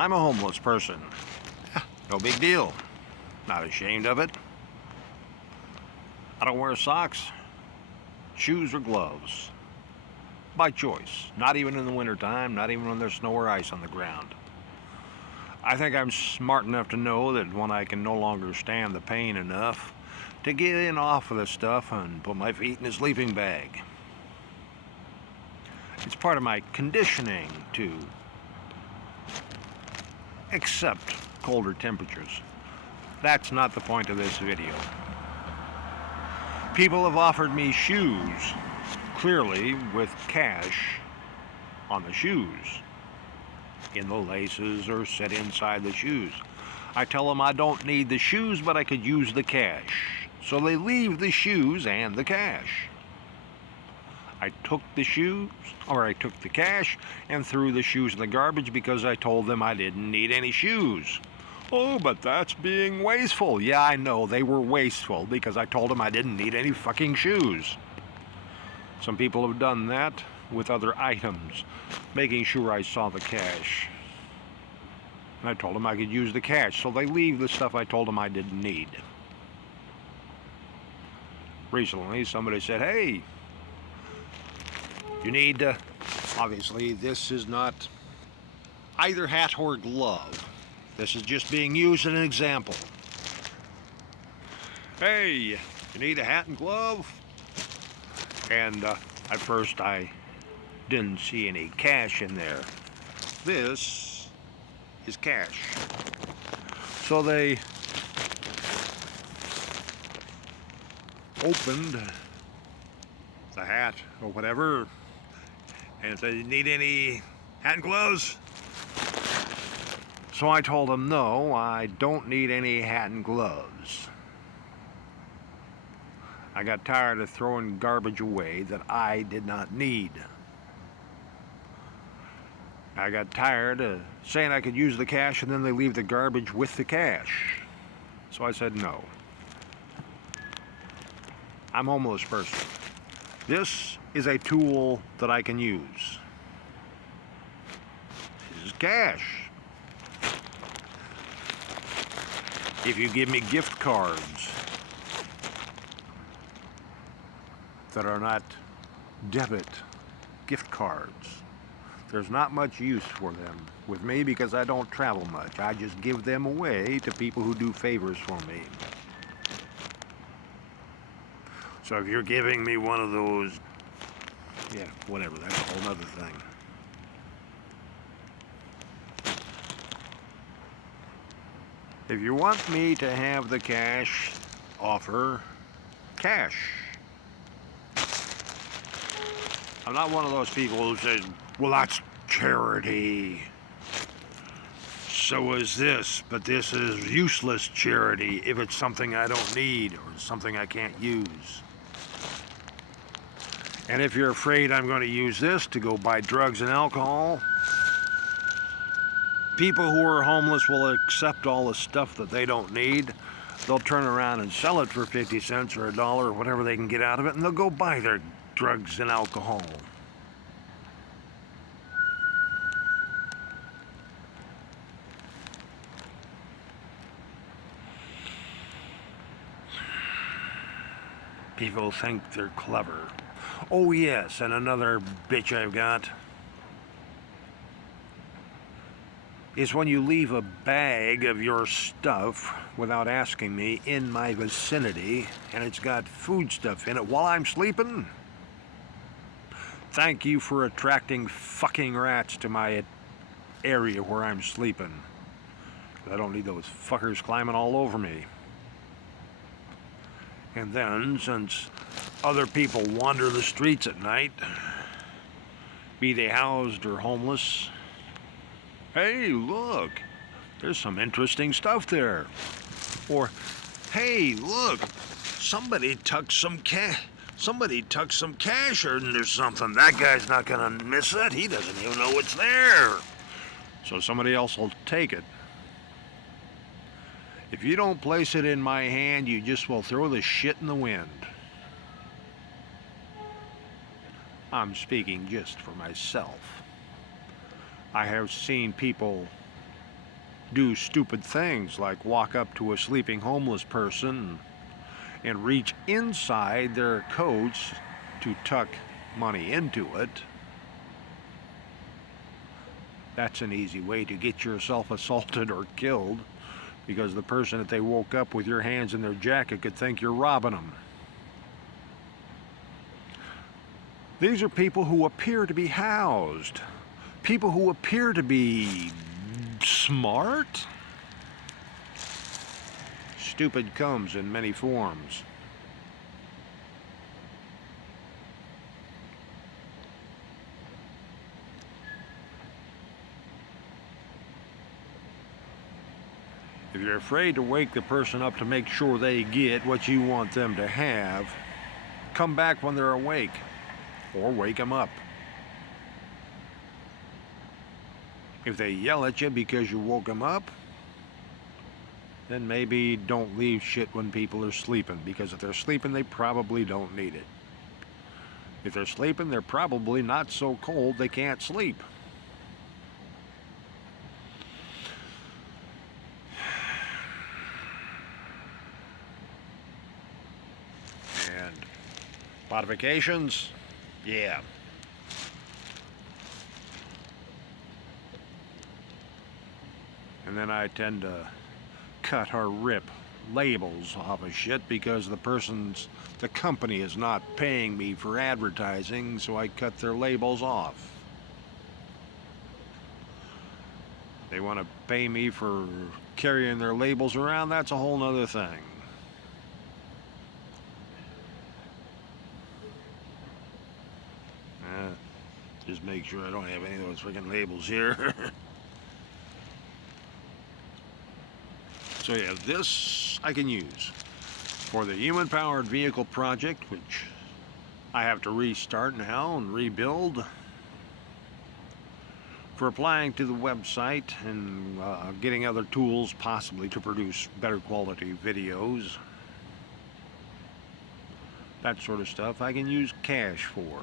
I'm a homeless person. No big deal. Not ashamed of it. I don't wear socks, shoes, or gloves. By choice. Not even in the wintertime, not even when there's snow or ice on the ground. I think I'm smart enough to know that when I can no longer stand the pain enough to get in off of this stuff and put my feet in a sleeping bag. It's part of my conditioning to accept colder temperatures. That's not the point of this video. People have offered me shoes, clearly with cash on the shoes, in the laces or set inside the shoes. I tell them I don't need the shoes, but I could use the cash. So they leave the shoes and the cash. I took the cash and threw the shoes in the garbage because I told them I didn't need any shoes. Oh, but that's being wasteful. Yeah, I know, they were wasteful because I told them I didn't need any fucking shoes. Some people have done that with other items, making sure I saw the cash. And I told them I could use the cash, so they leave the stuff I told them I didn't need. Recently, somebody said, hey, you need to, obviously this is not either hat or glove. This is just being used as an example. Hey, you need a hat and glove? And at first I didn't see any cash in there. This is cash. So they opened the hat or whatever and said, you need any hat and gloves? So I told them, no, I don't need any hat and gloves. I got tired of throwing garbage away that I did not need. I got tired of saying I could use the cash and then they leave the garbage with the cash. So I said no. I'm a homeless person. This is a tool that I can use. This is cash. If you give me gift cards that are not debit gift cards, there's not much use for them with me because I don't travel much. I just give them away to people who do favors for me. So if you're giving me one of those, yeah, whatever, that's a whole other thing. If you want me to have the cash, offer cash. I'm not one of those people who says, well, that's charity. So is this, but this is useless charity if it's something I don't need or something I can't use. And if you're afraid I'm going to use this to go buy drugs and alcohol, people who are homeless will accept all the stuff that they don't need. They'll turn around and sell it for 50 cents or $1 or whatever they can get out of it, and they'll go buy their drugs and alcohol. People think they're clever. Oh yes, and another bitch I've got is when you leave a bag of your stuff without asking me in my vicinity and it's got food stuff in it while I'm sleeping. Thank you for attracting fucking rats to my area where I'm sleeping. I don't need those fuckers climbing all over me. And then, since other people wander the streets at night, be they housed or homeless, hey, look, there's some interesting stuff there. Or, hey, look, somebody tucked some cash under something. That guy's not gonna miss it. He doesn't even know it's there. So somebody else will take it. If you don't place it in my hand, you just will throw the shit in the wind. I'm speaking just for myself. I have seen people do stupid things like walk up to a sleeping homeless person and reach inside their coats to tuck money into it. That's an easy way to get yourself assaulted or killed, because the person that they woke up with your hands in their jacket could think you're robbing them. These are people who appear to be housed, people who appear to be smart. Stupid comes in many forms. If you're afraid to wake the person up to make sure they get what you want them to have, come back when they're awake, or wake them up. If they yell at you because you woke them up, then maybe don't leave shit when people are sleeping, because if they're sleeping, they probably don't need it. If they're sleeping, they're probably not so cold they can't sleep. And modifications, yeah. And then I tend to cut or rip labels off of shit because the company is not paying me for advertising, so I cut their labels off. They want to pay me for carrying their labels around, that's a whole nother thing. Just make sure I don't have any of those freaking labels here. So yeah, this I can use for the Human Powered Vehicle Project, which I have to restart now and rebuild. For applying to the website and getting other tools possibly to produce better quality videos. That sort of stuff I can use cash for.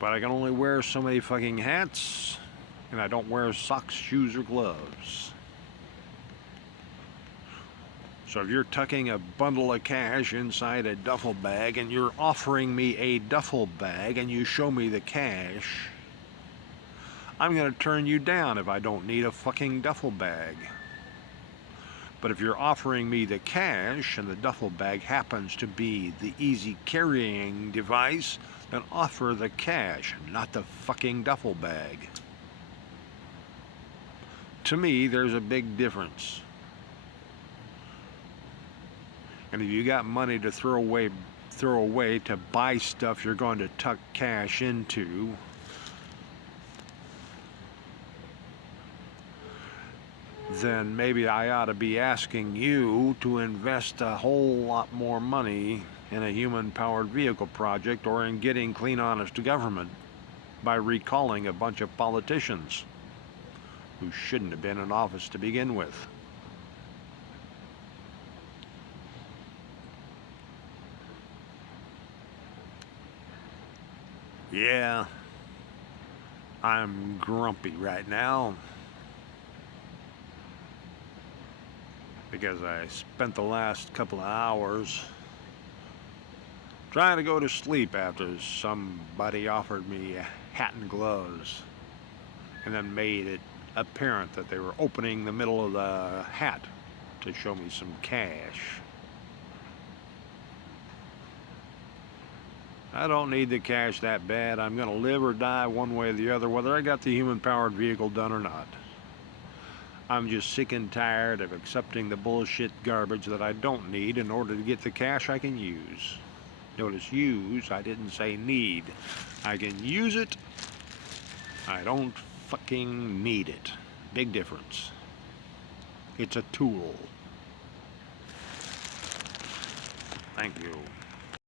But I can only wear so many fucking hats, and I don't wear socks, shoes, or gloves. So if you're tucking a bundle of cash inside a duffel bag and you're offering me a duffel bag and you show me the cash, I'm gonna turn you down if I don't need a fucking duffel bag. But if you're offering me the cash and the duffel bag happens to be the easy carrying device, then offer the cash, not the fucking duffel bag. To me, there's a big difference. And if you got money to throw away to buy stuff you're going to tuck cash into, then maybe I ought to be asking you to invest a whole lot more money in a human-powered vehicle project or in getting clean, honest government by recalling a bunch of politicians who shouldn't have been in office to begin with. Yeah, I'm grumpy right now because I spent the last couple of hours trying to go to sleep after somebody offered me a hat and gloves and then made it apparent that they were opening the middle of the hat to show me some cash. I don't need the cash that bad. I'm going to live or die one way or the other, whether I got the human-powered vehicle done or not. I'm just sick and tired of accepting the bullshit garbage that I don't need in order to get the cash I can use. Notice use, I didn't say need. I can use it. I don't fucking need it. Big difference. It's a tool. Thank you.